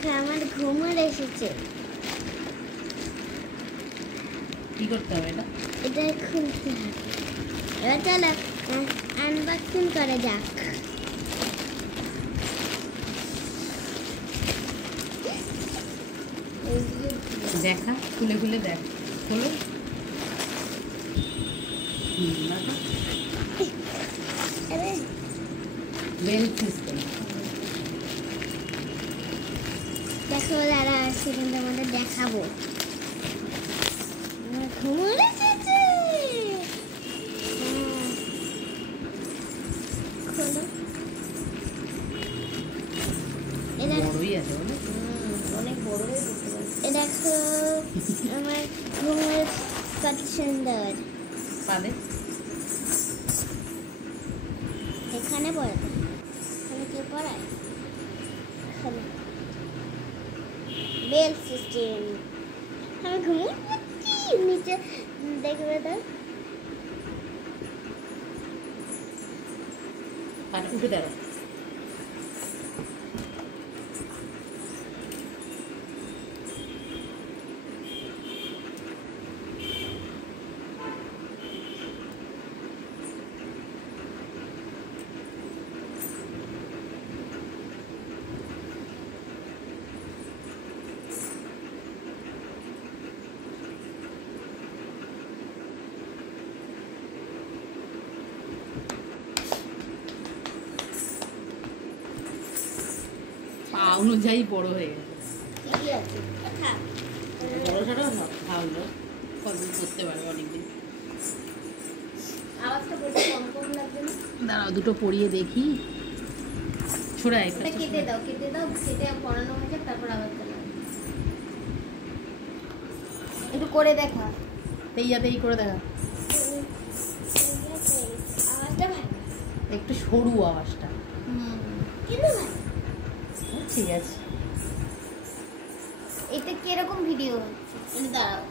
দেখো আমার ঘুমোর এসেছে। কি করতে হবে এটা? এটা খুলতে হবে। এবার চলো আনবক্সিং করা যাক। দেখা খুলে খুলে দেখ, খোলো। Bell system. দেখো দাঁড়া, সেখানে আমাদের দেখাবো। ঘুমোর এসেছে। খোলো। বড়ই আছে বলে অনেক বড় হয়ে যেতে পারে। এ দেখো আমার ঘুমোর কত সুন্দর। পাবে এখানে পড়াতে, এখানে কে পড়ায়? এখানে বেল সিস্টেম। আমি ঘুমোর পড়ছি, নিচে দেখবে তো। উঠে দাঁড়ো। পা অনুযায়ী বড় হয়ে গেছে। ঠিকই আছে। বড় সড়ো ভালো কদিন করতে পারবে অনেকদিন। আওয়াজটা বলতে কম কম লাগবে না? দাঁড়াও দুটো পরিয়ে দেখি। ছোড়া এটা কেটে দাও, কেটে দাও, কেটে পড়ানো হয়ে যাক, তারপর আবার চালাও। একটু করে দেখা। তেই করে দেখা। আওয়াজটা ভালো, একটু সরু আওয়াজটা। কিন্তু ভালো। ঠিক আছে। এটা কিরকম ভিডিও হচ্ছে? দাঁড়াও।